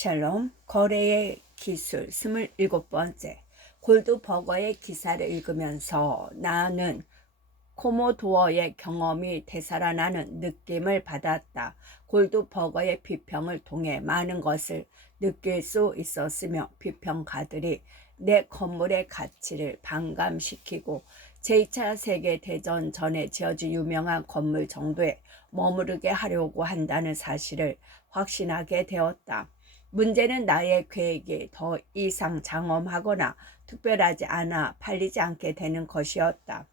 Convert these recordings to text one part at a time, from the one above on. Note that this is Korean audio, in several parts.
샬롬, 거래의 기술 27번째. 골드버거의 기사를 읽으면서 나는 코모도어의 경험이 되살아나는 느낌을 받았다. 골드버거의 비평을 통해 많은 것을 느낄 수 있었으며 비평가들이 내 건물의 가치를 반감시키고 제2차 세계대전 전에 지어진 유명한 건물 정도에 머무르게 하려고 한다는 사실을 확신하게 되었다. 문제는 나의 계획이 더 이상 장엄하거나 특별하지 않아 팔리지 않게 되는 것이었다.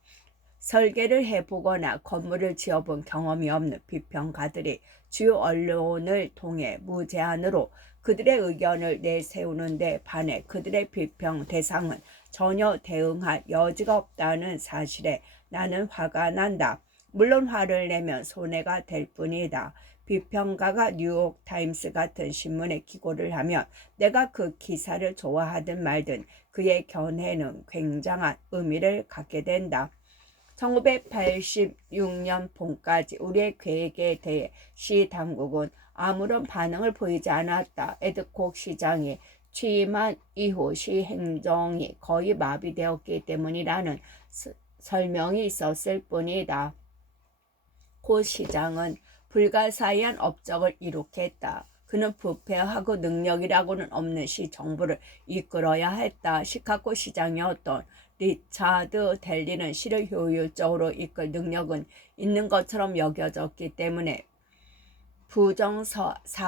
설계를 해보거나 건물을 지어본 경험이 없는 비평가들이 주요 언론을 통해 무제한으로 그들의 의견을 내세우는 데 반해 그들의 비평 대상은 전혀 대응할 여지가 없다는 사실에 나는 화가 난다. 물론 화를 내면 손해가 될 뿐이다. 비평가가 뉴욕타임스 같은 신문에 기고를 하면 내가 그 기사를 좋아하든 말든 그의 견해는 굉장한 의미를 갖게 된다. 1986년 봄까지 우리의 계획에 대해 시 당국은 아무런 반응을 보이지 않았다. 에드콕 시장이 취임한 이후 시 행정이 거의 마비되었기 때문이라는 설명이 있었을 뿐이다. 고 시장은 불가사의한 업적을 이룩했다. 그는 부패하고 능력이라고는 없는 시 정부를 이끌어야 했다. 시카고 시장이었던 리차드 델리는 시를 효율적으로 이끌 능력은 있는 것처럼 여겨졌기 때문에 부정사건에도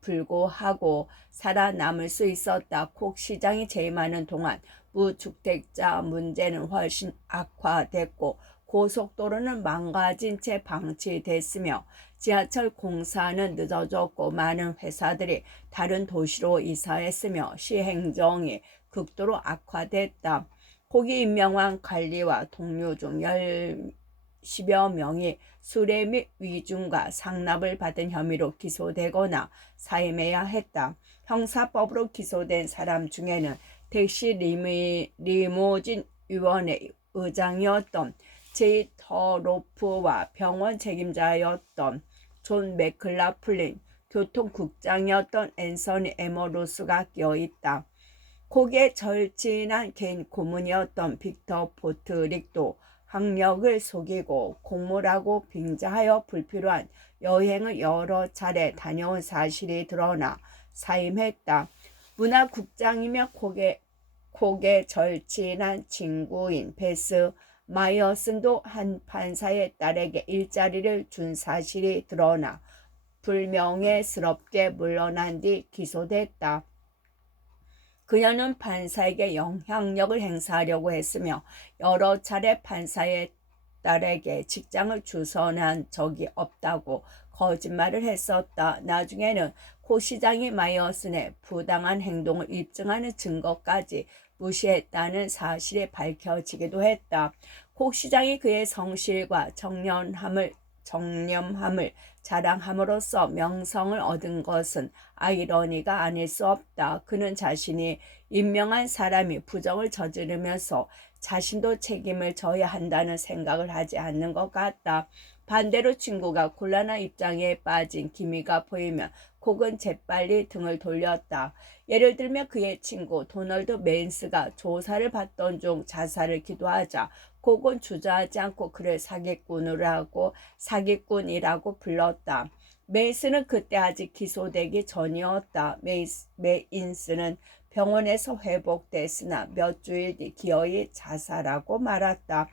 불구하고 살아남을 수 있었다. 콕 시장이 재임하는 동안 무주택자 문제는 훨씬 악화됐고 고속도로는 망가진 채 방치됐으며 지하철 공사는 늦어졌고 많은 회사들이 다른 도시로 이사했으며 시행정이 극도로 악화됐다. 고기 임명한 관리와 동료 중 10여 명이 수뢰 및 위증과 상납을 받은 혐의로 기소되거나 사임해야 했다. 형사법으로 기소된 사람 중에는 택시 리무진 위원회 의장이었던 제이 더로프와 병원 책임자였던 존 맥클라플린, 교통국장이었던 앤서니 에머로스가 끼어있다. 콕의 절친한 개인 고문이었던 빅터 포트릭도 학력을 속이고 공모라고 빙자하여 불필요한 여행을 여러 차례 다녀온 사실이 드러나 사임했다. 문화국장이며 콕의 절친한 친구인 베스 마이어슨도 한 판사의 딸에게 일자리를 준 사실이 드러나 불명예스럽게 물러난 뒤 기소됐다. 그녀는 판사에게 영향력을 행사하려고 했으며 여러 차례 판사의 딸에게 직장을 주선한 적이 없다고 거짓말을 했었다. 나중에는 고 시장이 마이어슨의 부당한 행동을 입증하는 증거까지 무시했다는 사실이 밝혀지기도 했다. 고 시장이 그의 성실과 정념함을 자랑함으로써 명성을 얻은 것은 아이러니가 아닐 수 없다. 그는 자신이 임명한 사람이 부정을 저지르면서 자신도 책임을 져야 한다는 생각을 하지 않는 것 같다. 반대로 친구가 곤란한 입장에 빠진 기미가 보이면 콕은 재빨리 등을 돌렸다. 예를 들면 그의 친구 도널드 메인스가 조사를 받던 중 자살을 기도하자 콕은 주저하지 않고 그를 사기꾼이라고 불렀다. 메인스는 그때 아직 기소되기 전이었다. 메인스는 병원에서 회복됐으나 몇 주일 뒤 기어이 자살하고 말았다.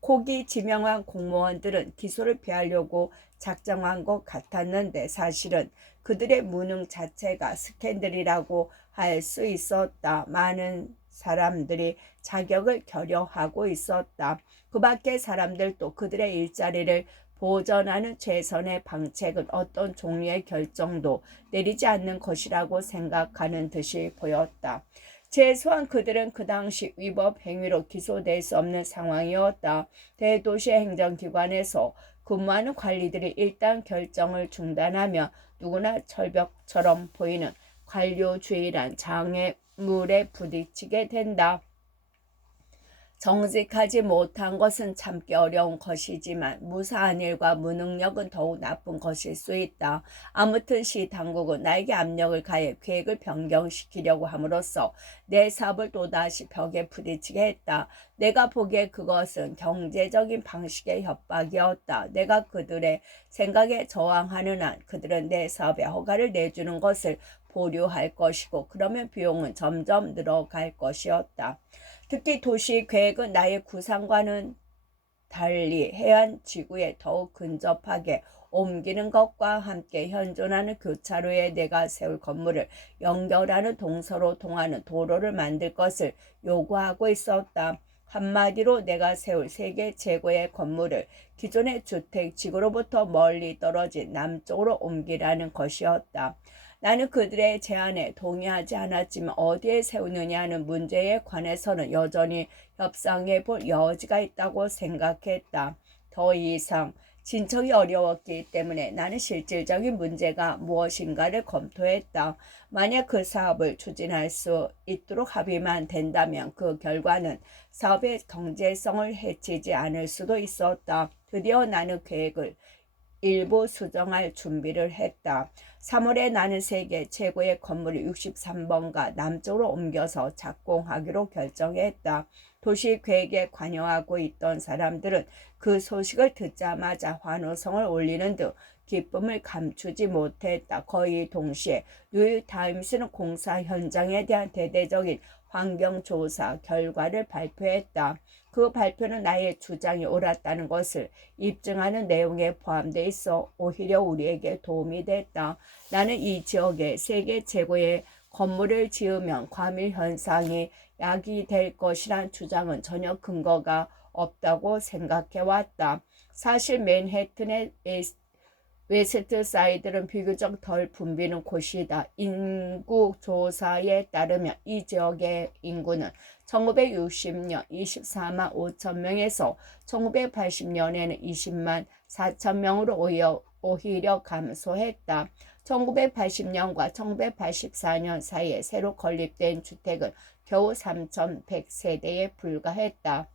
콕이 지명한 공무원들은 기소를 피하려고 작정한 것 같았는데 사실은 그들의 무능 자체가 스캔들이라고 할 수 있었다. 많은 사람들이 자격을 결여하고 있었다. 그 밖의 사람들도 그들의 일자리를 보전하는 최선의 방책은 어떤 종류의 결정도 내리지 않는 것이라고 생각하는 듯이 보였다. 최소한 그들은 그 당시 위법 행위로 기소될 수 없는 상황이었다. 대도시 행정기관에서 근무하는 관리들이 일단 결정을 중단하면 누구나 철벽처럼 보이는 관료주의란 장애물에 부딪히게 된다. 정직하지 못한 것은 참기 어려운 것이지만 무사한 일과 무능력은 더욱 나쁜 것일 수 있다. 아무튼 시 당국은 나에게 압력을 가해 계획을 변경시키려고 함으로써 내 사업을 또다시 벽에 부딪히게 했다. 내가 보기에 그것은 경제적인 방식의 협박이었다. 내가 그들의 생각에 저항하는 한 그들은 내 사업에 허가를 내주는 것을 보류할 것이고 그러면 비용은 점점 늘어갈 것이었다. 특히 도시 계획은 나의 구상과는 달리 해안 지구에 더욱 근접하게 옮기는 것과 함께 현존하는 교차로에 내가 세울 건물을 연결하는 동서로 통하는 도로를 만들 것을 요구하고 있었다. 한마디로 내가 세울 세계 최고의 건물을 기존의 주택지구로부터 멀리 떨어진 남쪽으로 옮기라는 것이었다. 나는 그들의 제안에 동의하지 않았지만 어디에 세우느냐는 문제에 관해서는 여전히 협상해 볼 여지가 있다고 생각했다. 더 이상 진척이 어려웠기 때문에 나는 실질적인 문제가 무엇인가를 검토했다. 만약 그 사업을 추진할 수 있도록 합의만 된다면 그 결과는 사업의 경제성을 해치지 않을 수도 있었다. 드디어 나는 계획을 일부 수정할 준비를 했다. 3월에 나는 세계 최고의 건물을 63번가 남쪽으로 옮겨서 착공하기로 결정했다. 도시 계획에 관여하고 있던 사람들은 그 소식을 듣자마자 환호성을 올리는 등 기쁨을 감추지 못했다. 거의 동시에 뉴욕타임스는 공사 현장에 대한 대대적인 환경조사 결과를 발표했다. 그 발표는 나의 주장이 옳았다는 것을 입증하는 내용에 포함되어 있어 오히려 우리에게 도움이 됐다. 나는 이 지역에 세계 최고의 건물을 지으면 과밀 현상이 야기될 것이란 주장은 전혀 근거가 없다고 생각해왔다. 사실 맨해튼의 웨스트 사이드는 비교적 덜 붐비는 곳이다. 인구 조사에 따르면 이 지역의 인구는 1960년 24만 5천 명에서 1980년에는 20만 4천 명으로 오히려 감소했다. 1980년과 1984년 사이에 새로 건립된 주택은 겨우 3,100세대에 불과했다.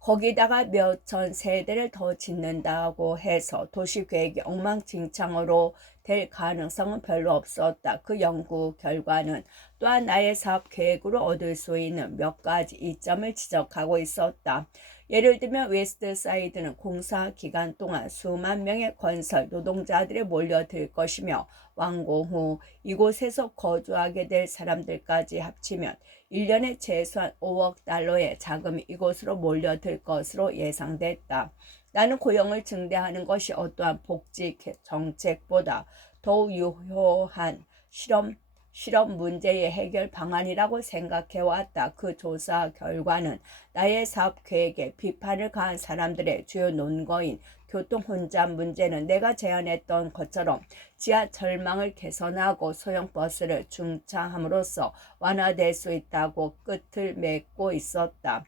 거기다가 몇천 세대를 더 짓는다고 해서 도시계획이 엉망진창으로 될 가능성은 별로 없었다. 그 연구 결과는 또한 나의 사업 계획으로 얻을 수 있는 몇 가지 이점을 지적하고 있었다. 예를 들면 웨스트사이드는 공사 기간 동안 수만 명의 건설 노동자들이 몰려들 것이며 완공 후 이곳에서 거주하게 될 사람들까지 합치면 1년에 최소한 5억 달러의 자금이 이곳으로 몰려들 것으로 예상됐다. 나는 고용을 증대하는 것이 어떠한 복지 정책보다 더욱 유효한 실업 문제의 해결 방안이라고 생각해왔다. 그 조사 결과는 나의 사업 계획에 비판을 가한 사람들의 주요 논거인 교통 혼잡 문제는 내가 제안했던 것처럼 지하철망을 개선하고 소형 버스를 중차함으로써 완화될 수 있다고 끝을 맺고 있었다.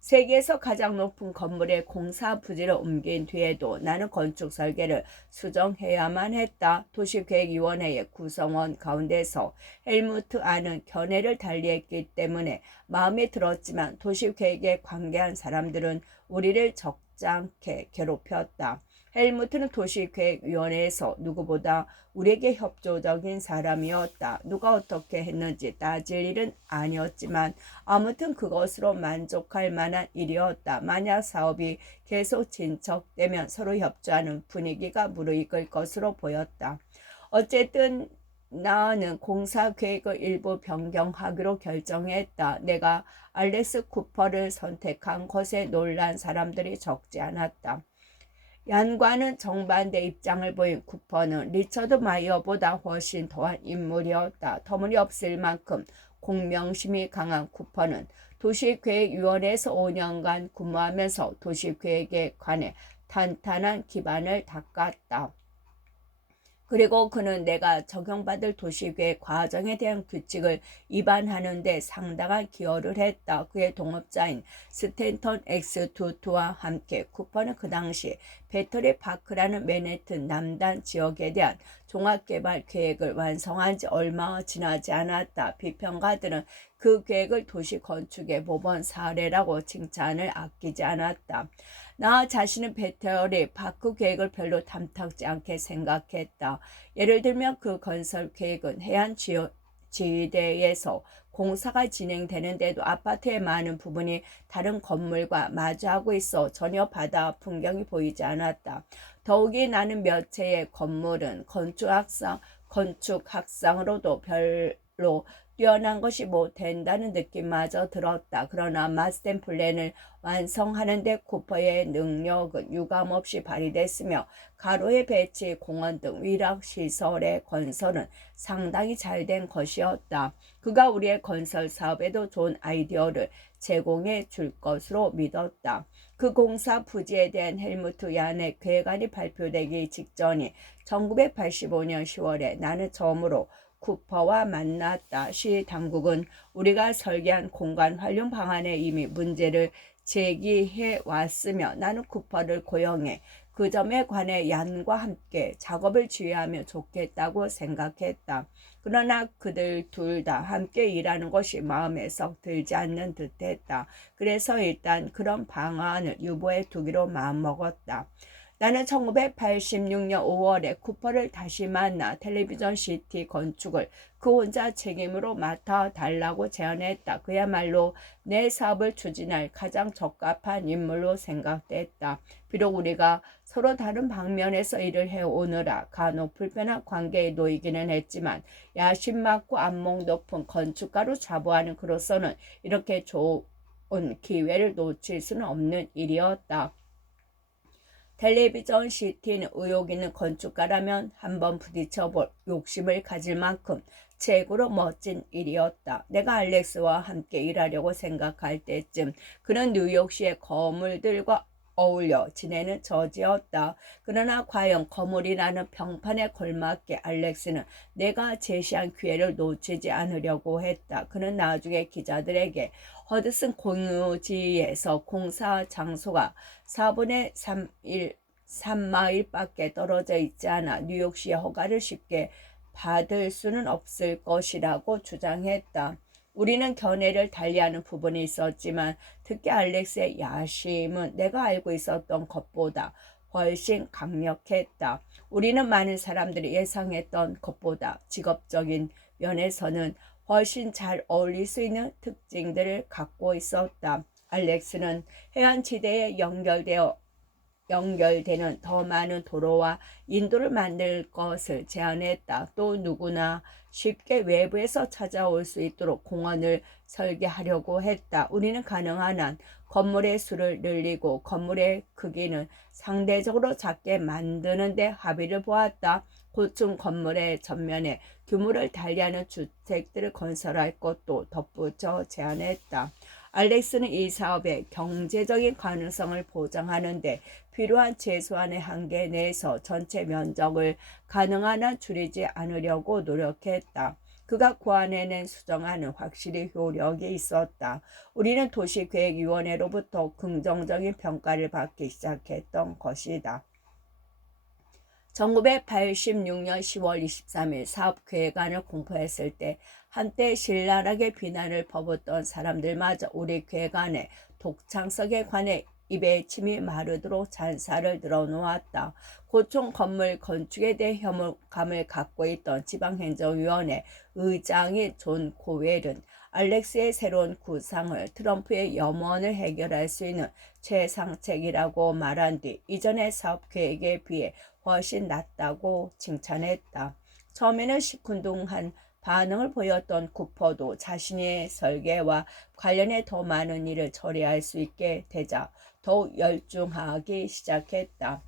세계에서 가장 높은 건물의 공사 부지를 옮긴 뒤에도 나는 건축 설계를 수정해야만 했다. 도시계획위원회의 구성원 가운데서 헬무트 아는 견해를 달리했기 때문에 마음에 들었지만 도시계획에 관계한 사람들은 우리를 적잖게 괴롭혔다. 헬무트는 도시계획위원회에서 누구보다 우리에게 협조적인 사람이었다. 누가 어떻게 했는지 따질 일은 아니었지만 아무튼 그것으로 만족할 만한 일이었다. 만약 사업이 계속 진척되면 서로 협조하는 분위기가 무르익을 것으로 보였다. 어쨌든 나는 공사 계획을 일부 변경하기로 결정했다. 내가 알렉스 쿠퍼를 선택한 것에 놀란 사람들이 적지 않았다. 얀과는 정반대 입장을 보인 쿠퍼는 리처드 마이어보다 훨씬 더한 인물이었다. 터무니없을 만큼 공명심이 강한 쿠퍼는 도시계획위원회에서 5년간 근무하면서 도시계획에 관해 탄탄한 기반을 닦았다. 그리고 그는 내가 적용받을 도시계획 과정에 대한 규칙을 위반하는 데 상당한 기여를 했다. 그의 동업자인 스탠턴 엑스 투트와 함께 쿠퍼는 그 당시 배터리 파크라는 맨해튼 남단 지역에 대한 종합개발 계획을 완성한 지 얼마 지나지 않았다. 비평가들은 그 계획을 도시 건축의 모범 사례라고 칭찬을 아끼지 않았다. 나 자신은 배터리 파크 계획을 별로 탐탁지 않게 생각했다. 예를 들면 그 건설 계획은 해안 지휘대에서 공사가 진행되는데도 아파트의 많은 부분이 다른 건물과 마주하고 있어 전혀 바다 풍경이 보이지 않았다. 더욱이 나는 몇 채의 건물은 건축학상으로도 별로 뛰어난 것이 못 된다는 느낌마저 들었다. 그러나 마스터 플랜을 완성하는 데 쿠퍼의 능력은 유감없이 발휘됐으며 가로의 배치, 공원 등 위락시설의 건설은 상당히 잘 된 것이었다. 그가 우리의 건설 사업에도 좋은 아이디어를 제공해 줄 것으로 믿었다. 그 공사 부지에 대한 헬무트 얀의 계획안이 발표되기 직전인 1985년 10월에 나는 처음으로 쿠퍼와 만났다. 시 당국은 우리가 설계한 공간 활용 방안에 이미 문제를 제기해 왔으며 나는 쿠퍼를 고용해 그 점에 관해 얀과 함께 작업을 지휘하면 좋겠다고 생각했다. 그러나 그들 둘 다 함께 일하는 것이 마음에 썩 들지 않는 듯했다. 그래서 일단 그런 방안을 유보해 두기로 마음먹었다. 나는 1986년 5월에 쿠퍼를 다시 만나 텔레비전 시티 건축을 그 혼자 책임으로 맡아달라고 제안했다. 그야말로 내 사업을 추진할 가장 적합한 인물로 생각됐다. 비록 우리가 서로 다른 방면에서 일을 해오느라 간혹 불편한 관계에 놓이기는 했지만 야심 많고 안목 높은 건축가로 자부하는 그로서는 이렇게 좋은 기회를 놓칠 수는 없는 일이었다. 텔레비전 시티는 의욕 있는 건축가라면 한번 부딪혀볼 욕심을 가질 만큼 최고로 멋진 일이었다. 내가 알렉스와 함께 일하려고 생각할 때쯤 그는 뉴욕시의 거물들과 어울려 지내는 처지였다. 그러나 과연 거물이라는 평판에 걸맞게 알렉스는 내가 제시한 기회를 놓치지 않으려고 했다. 그는 나중에 기자들에게 허드슨 공유지에서 공사 장소가 4분의 3마일밖에 떨어져 있지 않아 뉴욕시의 허가를 쉽게 받을 수는 없을 것이라고 주장했다. 우리는 견해를 달리하는 부분이 있었지만 특히 알렉스의 야심은 내가 알고 있었던 것보다 훨씬 강력했다. 우리는 많은 사람들이 예상했던 것보다 직업적인 면에서는 훨씬 잘 어울릴 수 있는 특징들을 갖고 있었다. 알렉스는 해안지대에 연결되는 더 많은 도로와 인도를 만들 것을 제안했다. 또 누구나 쉽게 외부에서 찾아올 수 있도록 공원을 설계하려고 했다. 우리는 가능한 한 건물의 수를 늘리고 건물의 크기는 상대적으로 작게 만드는 데 합의를 보았다. 고층 건물의 전면에 규모를 달리하는 주택들을 건설할 것도 덧붙여 제안했다. 알렉스는 이 사업의 경제적인 가능성을 보장하는 데 필요한 최소한의 한계 내에서 전체 면적을 가능한 한 줄이지 않으려고 노력했다. 그가 고안해낸 수정안은 확실히 효력이 있었다. 우리는 도시계획위원회로부터 긍정적인 평가를 받기 시작했던 것이다. 1986년 10월 23일 사업계획안을 공포했을 때 한때 신랄하게 비난을 퍼붓던 사람들마저 우리 계획안의 독창성에 관해 입에 침이 마르도록 잔사를 늘어놓았다. 고층 건물 건축에 대해 혐오감을 갖고 있던 지방행정위원회 의장인 존 고웰은 알렉스의 새로운 구상을 트럼프의 염원을 해결할 수 있는 최상책이라고 말한 뒤 이전의 사업계획에 비해 훨씬 낫다고 칭찬했다. 처음에는 시큰둥한 반응을 보였던 쿠퍼도 자신의 설계와 관련해 더 많은 일을 처리할 수 있게 되자 더욱 열중하기 시작했다.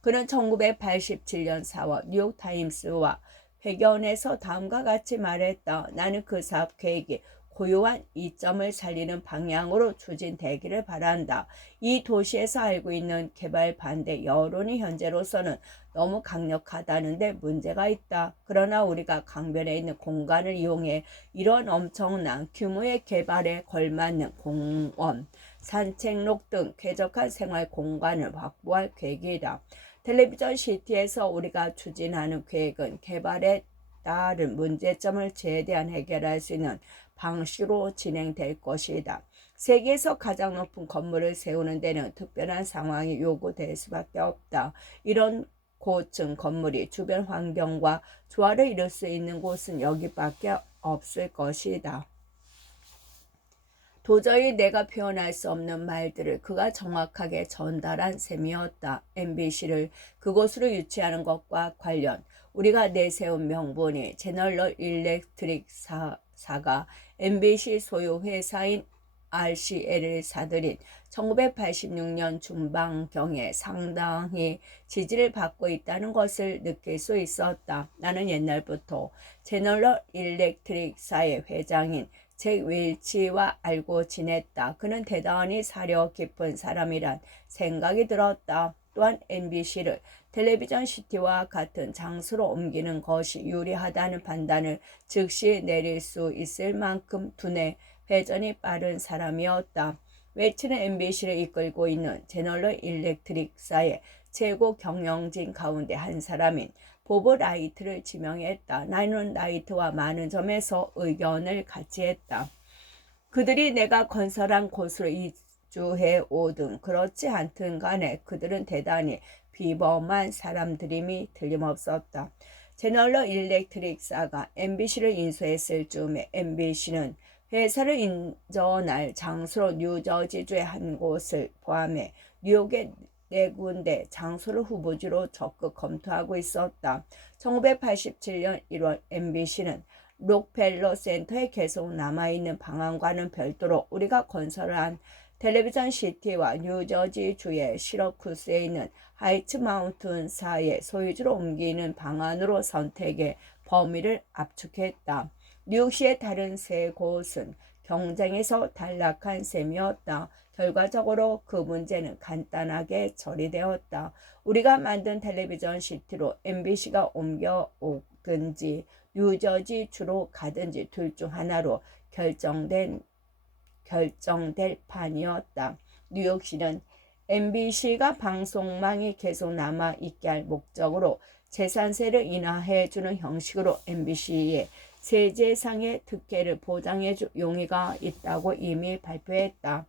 그는 1987년 4월 뉴욕타임스와 회견에서 다음과 같이 말했다. 나는 그 사업 계획이 고요한 이점을 살리는 방향으로 추진되기를 바란다. 이 도시에서 알고 있는 개발 반대 여론이 현재로서는 너무 강력하다는데 문제가 있다. 그러나 우리가 강변에 있는 공간을 이용해 이런 엄청난 규모의 개발에 걸맞는 공원, 산책로 등 쾌적한 생활 공간을 확보할 계획이다. 텔레비전 시티에서 우리가 추진하는 계획은 개발에 따른 문제점을 최대한 해결할 수 있는 방식으로 진행될 것이다. 세계에서 가장 높은 건물을 세우는 데는 특별한 상황이 요구될 수밖에 없다. 이런 고층 건물이 주변 환경과 조화를 이룰 수 있는 곳은 여기밖에 없을 것이다. 도저히 내가 표현할 수 없는 말들을 그가 정확하게 전달한 셈이었다. MBC를 그곳으로 유치하는 것과 관련 우리가 내세운 명분이 제너럴 일렉트릭 사가 MBC 소유 회사인 RCL을 사들인 1986년 중반경에 상당히 지지를 받고 있다는 것을 느낄 수 있었다. 나는 옛날부터 제너럴 일렉트릭사의 회장인 잭 윌치와 알고 지냈다. 그는 대단히 사려 깊은 사람이란 생각이 들었다. 또한 MBC를 텔레비전 시티와 같은 장소로 옮기는 것이 유리하다는 판단을 즉시 내릴 수 있을 만큼 두뇌 회전이 빠른 사람이었다. 웨치는 MBC를 이끌고 있는 제너럴 일렉트릭사의 최고 경영진 가운데 한 사람인 보브 라이트를 지명했다. 나는 라이트와 많은 점에서 의견을 같이 했다. 그들이 내가 건설한 곳으로 이주해 오든 그렇지 않든 간에 그들은 대단히 비범한 사람들임이 틀림없었다. 제너럴 일렉트릭사가 MBC를 인수했을 즈음에 MBC는 회사를 인전할 장소로 뉴저지주의 한 곳을 포함해 뉴욕의 4군데 장소를 후보지로 적극 검토하고 있었다. 1987년 1월 MBC는 록펠러 센터에 계속 남아있는 방안과는 별도로 우리가 건설한 텔레비전 시티와 뉴저지주의 시러쿠스에 있는 하이츠 마운튼사의 소유주로 옮기는 방안으로 선택의 범위를 압축했다. 뉴욕시의 다른 세 곳은 경쟁에서 단락한 셈이었다. 결과적으로 그 문제는 간단하게 처리되었다. 우리가 만든 텔레비전 시티로 MBC가 옮겨오든지 뉴저지 주로 가든지 둘 중 하나로 결정될 판이었다. 뉴욕시는 MBC가 방송망이 계속 남아있게 할 목적으로 재산세를 인하해주는 형식으로 MBC에 세제상의 특혜를 보장해줄 용의가 있다고 이미 발표했다.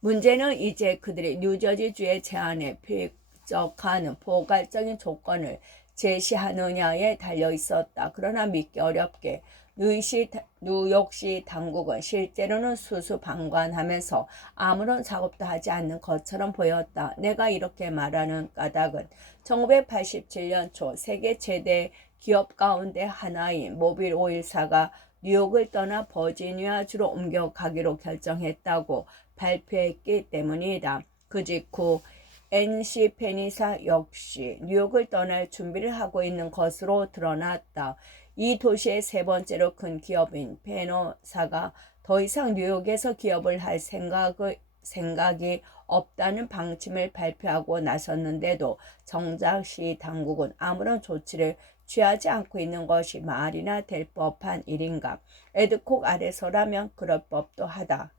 문제는 이제 그들이 뉴저지주의 제안에 필적하는 포괄적인 조건을 제시하느냐에 달려 있었다. 그러나 믿기 어렵게 뉴욕시 당국은 실제로는 수수방관하면서 아무런 작업도 하지 않는 것처럼 보였다. 내가 이렇게 말하는 까닭은 1987년 초 세계 최대 기업 가운데 하나인 모빌 오일사가 뉴욕을 떠나 버지니아주로 옮겨가기로 결정했다고 발표했기 때문이다. 그 직후 NC 페니사 역시 뉴욕을 떠날 준비를 하고 있는 것으로 드러났다. 이 도시의 세 번째로 큰 기업인 페너사가 더 이상 뉴욕에서 기업을 할 생각이 없다는 방침을 발표하고 나섰는데도 정작 시 당국은 아무런 조치를 취하지 않고 있는 것이 말이나 될 법한 일인가. 에드콕 아래서라면 그럴 법도 하다.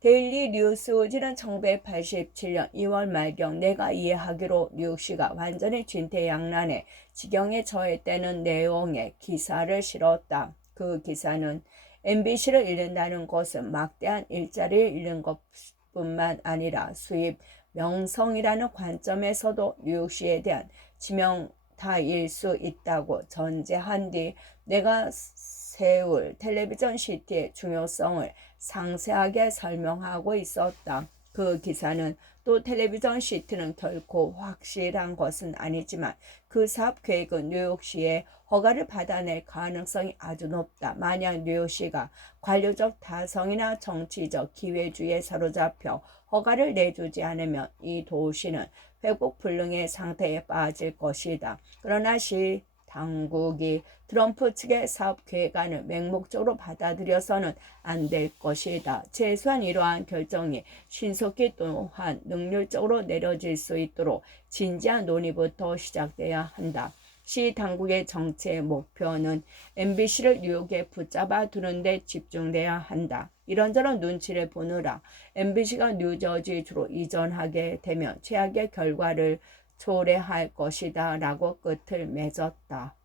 데일리 뉴스지는 1987년 2월 말경 내가 이해하기로 뉴욕시가 완전히 진퇴양난의 지경에 처했다는 내용의 기사를 실었다. 그 기사는 MBC를 잃는다는 것은 막대한 일자리를 잃는 것뿐만 아니라 수입, 명성이라는 관점에서도 뉴욕시에 대한 치명타일 수 있다고 전제한 뒤 내가 세울 텔레비전 시티의 중요성을 상세하게 설명하고 있었다. 그 기사는 또 텔레비전 시티는 결코 확실한 것은 아니지만 그 사업 계획은 뉴욕시의 허가를 받아낼 가능성이 아주 높다. 만약 뉴욕시가 관료적 타성이나 정치적 기회주의에 사로잡혀 허가를 내주지 않으면 이 도시는 회복불능의 상태에 빠질 것이다. 그러나 시 당국이 트럼프 측의 사업 계획안을 맹목적으로 받아들여서는 안 될 것이다. 최소한 이러한 결정이 신속히 또한 능률적으로 내려질 수 있도록 진지한 논의부터 시작돼야 한다. 시 당국의 정치의 목표는 MBC를 뉴욕에 붙잡아 두는 데 집중돼야 한다. 이런저런 눈치를 보느라 MBC가 뉴저지주로 이전하게 되면 최악의 결과를 초래할 것이다 라고 끝을 맺었다.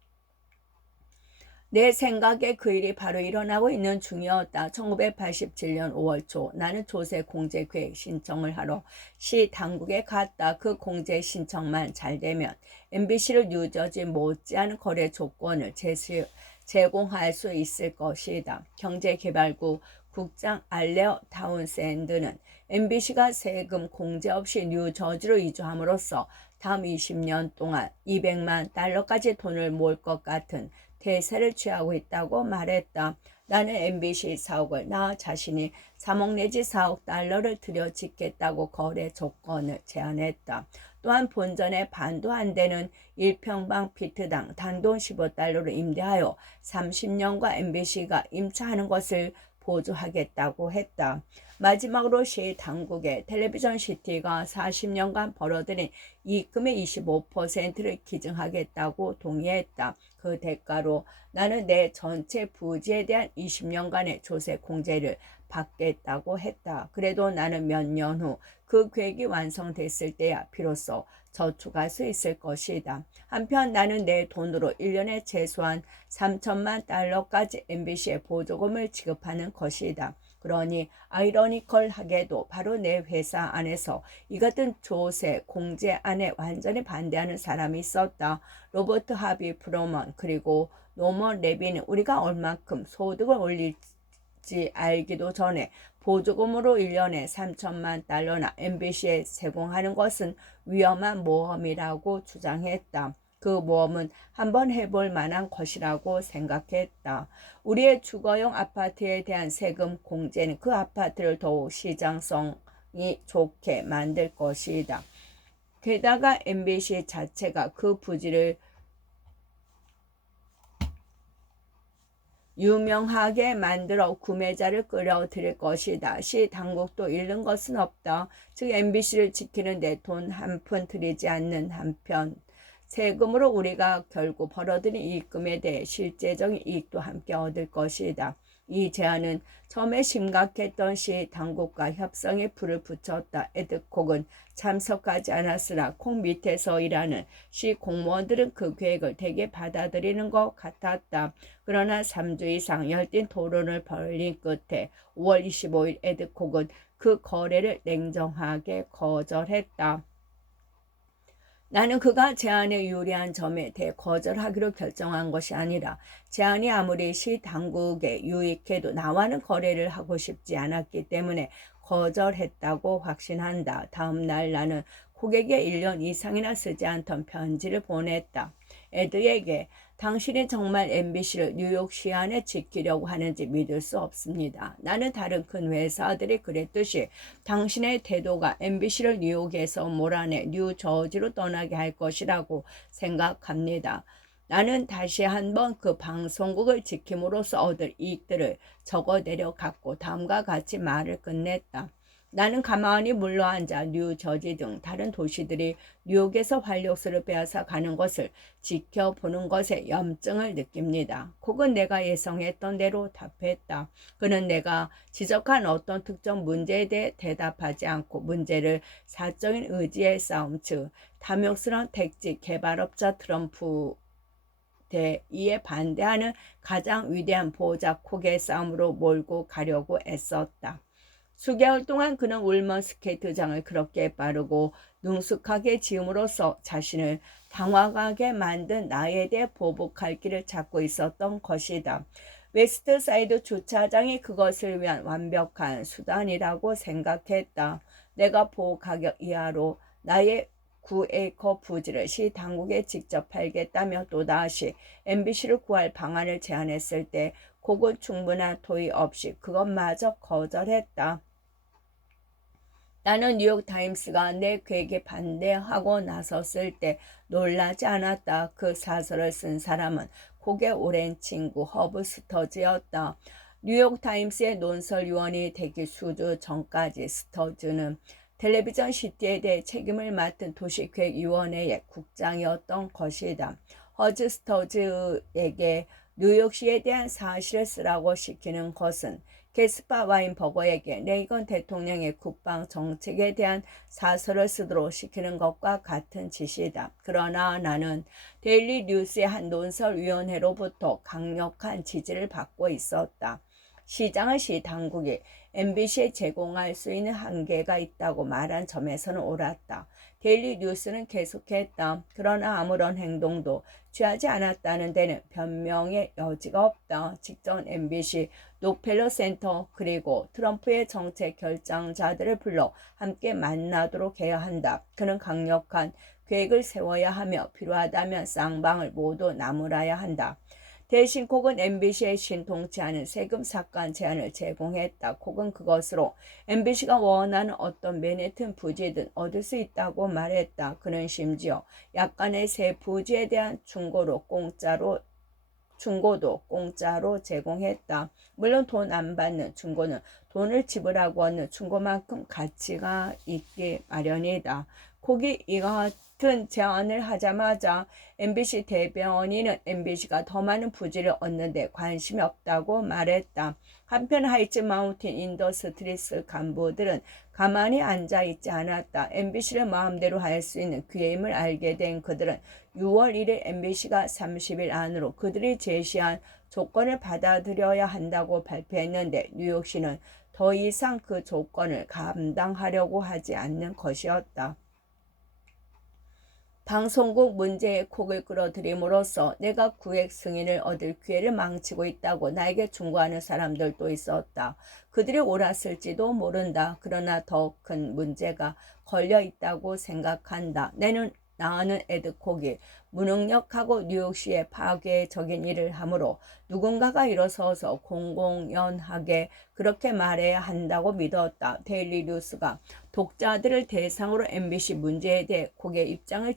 내 생각에 그 일이 바로 일어나고 있는 중이었다. 1987년 5월 초 나는 조세 공제 계획 신청을 하러 시 당국에 갔다. 그 공제 신청만 잘 되면 MBC를 뉴저지 못지않은 거래 조건을 제공할 수 있을 것이다. 경제개발국 국장 알레어 타운샌드는 MBC가 세금 공제 없이 뉴저지로 이주함으로써 다음 20년 동안 200만 달러까지 돈을 모을 것 같은 대세를 취하고 있다고 말했다. 나는 MBC 사옥을 나 자신이 3억 내지 4억 달러를 들여 짓겠다고 거래 조건을 제안했다. 또한 본전의 반도 안 되는 1평방 피트당 단돈 15달러를 임대하여 30년과 MBC가 임차하는 것을 보조하겠다고 했다. 마지막으로 시 당국에 텔레비전 시티가 40년간 벌어들인 이익금의 25%를 기증하겠다고 동의했다. 그 대가로 나는 내 전체 부지에 대한 20년간의 조세 공제를 받겠다고 했다. 그래도 나는 몇 년 후 그 계획이 완성됐을 때야 비로소 저축할 수 있을 것이다. 한편 나는 내 돈으로 1년에 최소한 3천만 달러까지 MBC에 보조금을 지급하는 것이다. 그러니 아이러니컬하게도 바로 내 회사 안에서 이 같은 조세 공제안에 완전히 반대하는 사람이 있었다. 로버트 하비 프로먼 그리고 노먼 레빈은 우리가 얼마큼 소득을 올릴지 알기도 전에 보조금으로 1년에 3천만 달러나 MBC에 제공하는 것은 위험한 모험이라고 주장했다. 그 모험은 한번 해볼 만한 것이라고 생각했다. 우리의 주거용 아파트에 대한 세금 공제는 그 아파트를 더욱 시장성이 좋게 만들 것이다. 게다가 MBC 자체가 그 부지를 유명하게 만들어 구매자를 끌어들일 것이다. 시 당국도 잃는 것은 없다. 즉 MBC를 지키는 데 돈 한 푼 들이지 않는 한편 세금으로 우리가 결국 벌어들인 이익금에 대해 실제적인 이익도 함께 얻을 것이다. 이 제안은 처음에 심각했던 시 당국과 협상에 불을 붙였다. 에드콕은 참석하지 않았으나 콕 밑에서 일하는 시 공무원들은 그 계획을 대개 받아들이는 것 같았다. 그러나 3주 이상 열띤 토론을 벌인 끝에 5월 25일 에드콕은 그 거래를 냉정하게 거절했다. 나는 그가 제안에 유리한 점에 대해 거절하기로 결정한 것이 아니라 제안이 아무리 시 당국에 유익해도 나와는 거래를 하고 싶지 않았기 때문에 거절했다고 확신한다. 다음 날 나는 고객에 1년 이상이나 쓰지 않던 편지를 보냈다. 에드에게 당신이 정말 MBC를 뉴욕시 안에 지키려고 하는지 믿을 수 없습니다. 나는 다른 큰 회사들이 그랬듯이 당신의 태도가 MBC를 뉴욕에서 몰아내 뉴저지로 떠나게 할 것이라고 생각합니다. 나는 다시 한번 그 방송국을 지킴으로써 얻을 이익들을 적어 내려갔고 다음과 같이 말을 끝냈다. 나는 가만히 물러앉아 뉴저지 등 다른 도시들이 뉴욕에서 활력소를 빼앗아 가는 것을 지켜보는 것에 염증을 느낍니다. 콕은 내가 예상했던 대로 답했다. 그는 내가 지적한 어떤 특정 문제에 대해 대답하지 않고 문제를 사적인 의지의 싸움, 즉 탐욕스러운 택지 개발업자 트럼프 이에 반대하는 가장 위대한 보호자 콕의 싸움으로 몰고 가려고 애썼다. 수개월 동안 그는 울먼 스케이트장을 그렇게 빠르고 능숙하게 지음으로써 자신을 당황하게 만든 나에 대해 보복할 길을 찾고 있었던 것이다. 웨스트사이드 주차장이 그것을 위한 완벽한 수단이라고 생각했다. 내가 보호가격 이하로 나의 9에이커 부지를 시 당국에 직접 팔겠다며 또다시 MBC를 구할 방안을 제안했을 때 콕은 충분한 토의 없이 그것마저 거절했다. 나는 뉴욕타임스가 내 계획에 반대하고 나섰을 때 놀라지 않았다. 그 사설을 쓴 사람은 콕의 오랜 친구 허브 스터즈였다. 뉴욕타임스의 논설위원이 되기 수주 전까지 스터즈는 텔레비전 시티에 대해 책임을 맡은 도시계획위원회의 국장이었던 것이다. 허즈스터즈에게 뉴욕시에 대한 사실을 쓰라고 시키는 것은 게스파 와인버거에게 레이건 대통령의 국방 정책에 대한 사설을 쓰도록 시키는 것과 같은 짓이다. 그러나 나는 데일리 뉴스의 한 논설위원회로부터 강력한 지지를 받고 있었다. 시장의 시 당국이 MBC에 제공할 수 있는 한계가 있다고 말한 점에서는 옳았다. 데일리 뉴스는 계속했다. 그러나 아무런 행동도 취하지 않았다는 데는 변명의 여지가 없다. 직전 MBC, 록펠러 센터 그리고 트럼프의 정책 결정자들을 불러 함께 만나도록 해야 한다. 그는 강력한 계획을 세워야 하며 필요하다면 쌍방을 모두 나무라야 한다. 대신 콕은 MBC에 신통치 않은 세금 삭감 제안을 제공했다. 콕은 그것으로 MBC가 원하는 어떤 맨해튼 부지든 얻을 수 있다고 말했다. 그는 심지어 약간의 새 부지에 대한 중고도 공짜로 제공했다. 물론 돈 안 받는 중고는 돈을 지불하고 얻는 중고만큼 가치가 있기 마련이다. 콕이 이 같은 제안을 하자마자 MBC 대변인은 MBC가 더 많은 부지를 얻는데 관심이 없다고 말했다. 한편 하이츠 마운틴 인더스트리스 간부들은 가만히 앉아 있지 않았다. MBC를 마음대로 할 수 있는 기회임을 알게 된 그들은 6월 1일 MBC가 30일 안으로 그들이 제시한 조건을 받아들여야 한다고 발표했는데 뉴욕시는 더 이상 그 조건을 감당하려고 하지 않는 것이었다. 방송국 문제에 콕을 끌어들임으로써 내가 구획 승인을 얻을 기회를 망치고 있다고 나에게 충고하는 사람들도 있었다. 그들이 옳았을지도 모른다. 그러나 더 큰 문제가 걸려 있다고 생각한다. 나는 에드 콕이 무능력하고 뉴욕시의 파괴적인 일을 하므로 누군가가 일어서서 공공연하게 그렇게 말해야 한다고 믿었다. 데일리 뉴스가 독자들을 대상으로 MBC 문제에 대해 콕의 입장을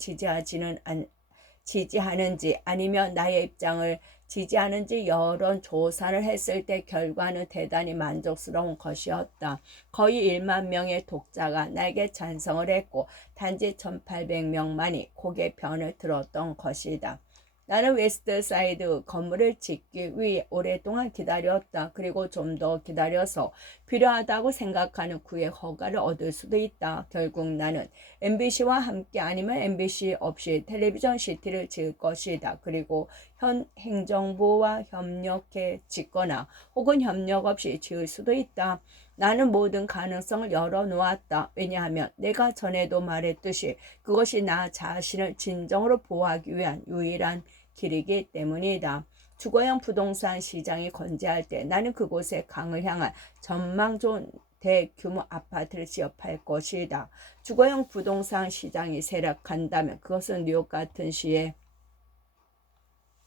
지지하는지 아니면 나의 입장을 지지하는지 여론조사를 했을 때 결과는 대단히 만족스러운 것이었다. 거의 1만 명의 독자가 나에게 찬성을 했고 단지 1800명만이 콕의 편을 들었던 것이다. 나는 웨스트사이드 건물을 짓기 위해 오랫동안 기다렸다. 그리고 좀 더 기다려서 필요하다고 생각하는 구의 허가를 얻을 수도 있다. 결국 나는 MBC와 함께 아니면 MBC 없이 텔레비전 시티를 지을 것이다. 그리고 현 행정부와 협력해 짓거나 혹은 협력 없이 지을 수도 있다. 나는 모든 가능성을 열어놓았다. 왜냐하면 내가 전에도 말했듯이 그것이 나 자신을 진정으로 보호하기 위한 유일한 길이기 때문이다. 주거형 부동산 시장이 건재할 때 나는 그곳에 강을 향한 전망 좋은 대규모 아파트를 지어팔 것이다. 주거형 부동산 시장이 쇠락한다면 그것은 뉴욕 같은 시에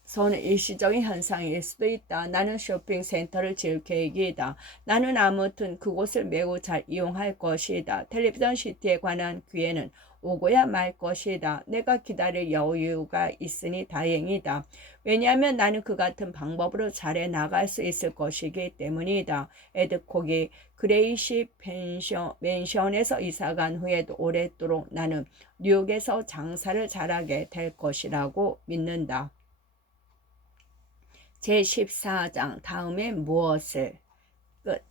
서는 일시적인 현상일 수도 있다. 나는 쇼핑센터를 지을 계획이다. 나는 아무튼 그곳을 매우 잘 이용할 것이다. 텔레비전 시티에 관한 기회는 오고야 말 것이다. 내가 기다릴 여유가 있으니 다행이다. 왜냐하면 나는 그 같은 방법으로 잘해 나갈 수 있을 것이기 때문이다. 에드콕이 그레이시 맨션에서 이사간 후에도 오랫도록 나는 뉴욕에서 장사를 잘하게 될 것이라고 믿는다. 제14장 다음에 무엇을 끝.